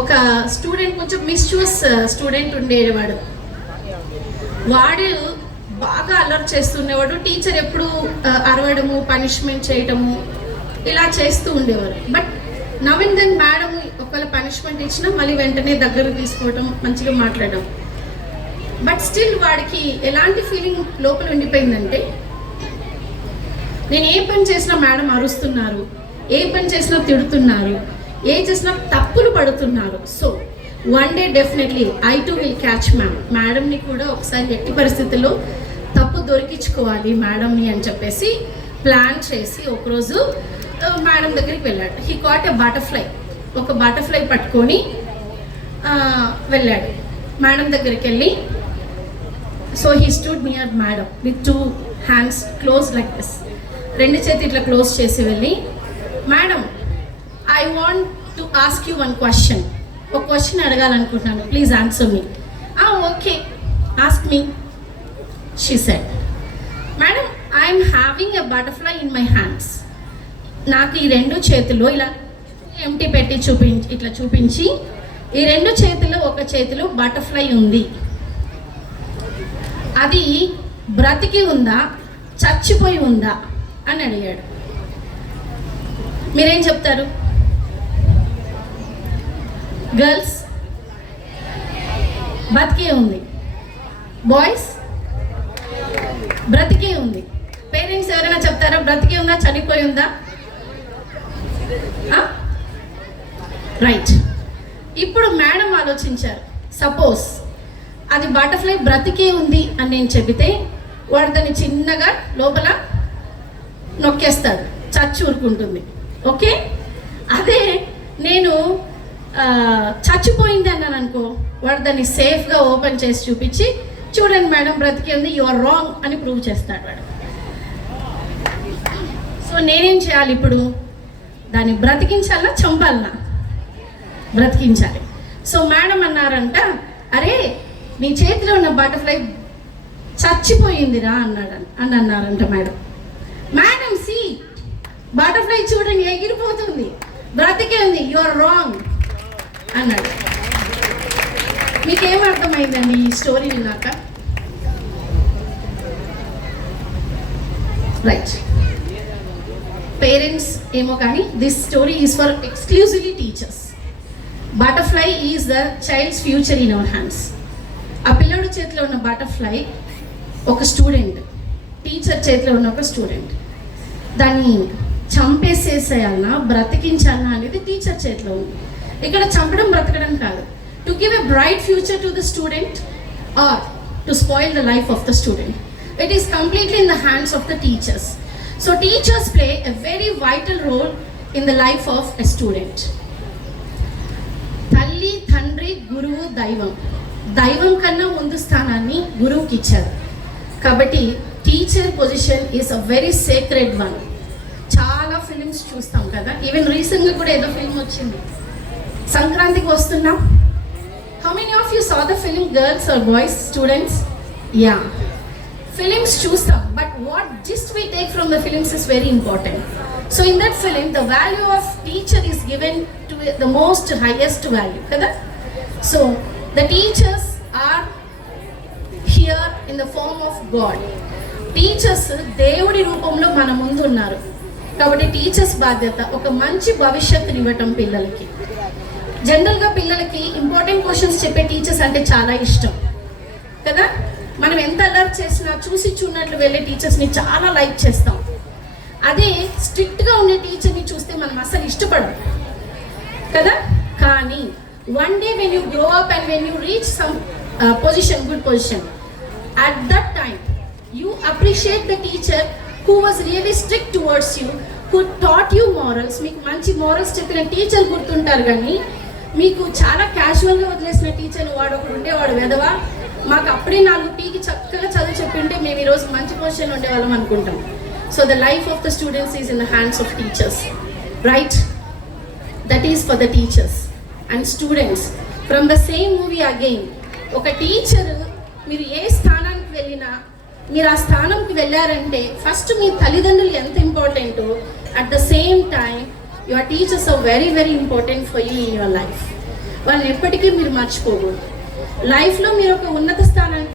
ఒక స్టూడెంట్ కొంచెం మిస్చూస్ స్టూడెంట్ ఉండేవాడు. వాడు బాగా అలర్ట్ చేస్తుండేవాడు. టీచర్ ఎప్పుడు అరవడము, పనిష్మెంట్ చేయటము ఇలా చేస్తూ ఉండేవారు. But now and then madam ఒకవేళ పనిష్మెంట్ ఇచ్చినా మళ్ళీ వెంటనే దగ్గరకు తీసుకోవటం, మంచిగా మాట్లాడడం. బట్ స్టిల్ వాడికి ఎలాంటి ఫీలింగ్ లోపల ఉండిపోయిందంటే, నేను ఏ పని చేసినా మేడం అరుస్తున్నారు, ఏ పని చేసినా తిడుతున్నారు, ఏ చేసినా తప్పులు పడుతున్నారు. So one day definitely I to will catch మేడంని కూడా ఒకసారి ఎట్టి పరిస్థితుల్లో తప్పు దొరికించుకోవాలి మేడంని అని చెప్పేసి ప్లాన్ చేసి ఒకరోజు మేడం దగ్గరికి వెళ్ళాడు. He caught a butterfly. ఒక బటర్ఫ్లై పట్టుకొని వెళ్ళాడు మేడం దగ్గరికి వెళ్ళి. So he stood near madam with 2 hands close like this. 2 చేతులు ఇట్లా క్లోజ్ చేసి వెళ్ళి, madam I want to ask you 1 question. ఒక క్వశ్చన్ అడగాలనుకుంటున్నాను, please answer me. Okay, ask me, she said. Madam I'm having a butterfly in my hands. నాకు ఈ 2 చేతుల్లో ఇలా ఎంటీ పెట్టి ఇట్లా చూపించి, ఈ 2 చేతుల్లో ఒక చేతిలో బటర్ఫ్లై ఉంది. అది బ్రతికి ఉందా, చచ్చిపోయి ఉందా అని అడిగాడు. మీరేం చెప్తారు? గర్ల్స్ బ్రతికే ఉంది, బాయ్స్ బ్రతికే ఉంది. పేరెంట్స్ ఎవరైనా చెప్తారా బ్రతికే ఉందా, చనిపోయి ఉందా? రైట్. ఇప్పుడు మేడం ఆలోచించారు, సపోజ్ అది బటర్ఫ్లై బ్రతికే ఉంది అని నేను చెబితే వాడు దాన్ని చిన్నగా లోపల నొక్కేస్తాడు, చచ్చి ఊరుకుంటుంది. ఓకే, అదే నేను చచ్చిపోయింది అన్నాను అనుకో, వాడు దాన్ని సేఫ్గా ఓపెన్ చేసి చూపించి, చూడండి మేడం బ్రతికే ఉంది, యు ఆర్ రాంగ్ అని ప్రూవ్ చేస్తాడు వాడు. సో నేనేం చేయాలి ఇప్పుడు? దాన్ని బ్రతికించాలా, చంపాలనా? బ్రతికించాలి. సో మేడం అన్నారంట, అరే నీ చేతిలో ఉన్న బటర్ఫ్లై చచ్చిపోయిందిరా అని అన్నారంట మేడం. మేడం సి బటర్ఫ్లై చూడండి ఎగిరిపోతుంది, బ్రతికే ఉంది, యు ఆర్ రాంగ్ అన్నాడు. మీకేం అర్థమైందండి ఈ స్టోరీ విన్నాక? రైట్, పేరెంట్స్ ఏమో కానీ this story is for exclusively teachers. Butterfly is the child's future in our hands. ఆ పిల్లడు చేతిలో ఉన్న బటర్ఫ్లై ఒక స్టూడెంట్, టీచర్ చేతిలో ఉన్న ఒక స్టూడెంట్. దాన్ని చంపేసేసేయాలన్నా బ్రతికించాలన్నా అనేది టీచర్ చేతిలో ఉంది. ఇక్కడ చంపడం బ్రతకడం కాదు. To give a bright future to the student or to spoil the life of the student, it is completely in the hands of the teachers. So teachers play a very vital role in the life of a student. తల్లి, తండ్రి, గురువు, దైవం. దైవం కన్నా ముందు స్థానాన్ని గురువుకి ఇచ్చారు. కాబట్టి teacher position is a very sacred one. చాలా ఫిలిమ్స్ చూస్తాం కదా, ఈవెన్ రీసెంట్గా కూడా ఏదో ఫిల్మ్ వచ్చింది, సంక్రాంతికి వస్తున్నాం. How many of you saw the film girls or boys students? Ya, films చూస్తాం, but what gist we take from the films is very important. So in that film the value of teacher is given to the most highest value కదా. సో the teachers are here in the form of God. Teachers దేవుడి రూపంలో మన ముందు ఉన్నారు. కాబట్టి teachers బాధ్యత ఒక మంచి భవిష్యత్తుని ఇవ్వటం పిల్లలకి. జనరల్గా పిల్లలకి ఇంపార్టెంట్ క్వశ్చన్స్ చెప్పే టీచర్స్ అంటే చాలా ఇష్టం కదా. మనం ఎంత అలర్ట్ చేసినా చూసి చూడనట్లు వెళ్ళే టీచర్స్ని చాలా లైక్ చేస్తాం. అదే స్ట్రిక్ట్గా ఉండే టీచర్ని చూస్తే మనం అసలు ఇష్టపడం కదా. కానీ one day when you grow up and when you reach some position, good position, at that time you appreciate the teacher who was really strict towards you, who taught you morals. మీకు మంచి morals చెప్పిన teacher గుర్తుంటారు, కానీ మీకు చాలా క్యాజువల్గా వదిలేసిన teacher వాడు ఒకడు ఉండేవాడు వెదవా, మాకు అప్పుడే 4 పీకి చక్కగా చదువు చెప్పింటే మేము ఈరోజు మంచి పొజిషన్ ఉండేవాళ్ళం అనుకుంటాం. So the life of the students is in the hands of teachers, right? That is for the teachers and students. From the same movie again, ఒక టీచర్ మీరు ఏ స్థానానికి వెళ్ళినా, మీరు ఆ స్థానంకి వెళ్ళారంటే ఫస్ట్ మీ తల్లిదండ్రులు ఎంత ఇంపార్టెంటో, at the same time your teachers are very very important for you in your life. వాళ్ళని ఎప్పటికీ మీరు మర్చిపోకూడదు. లైఫ్లో మీరు ఒక ఉన్నత స్థానానికి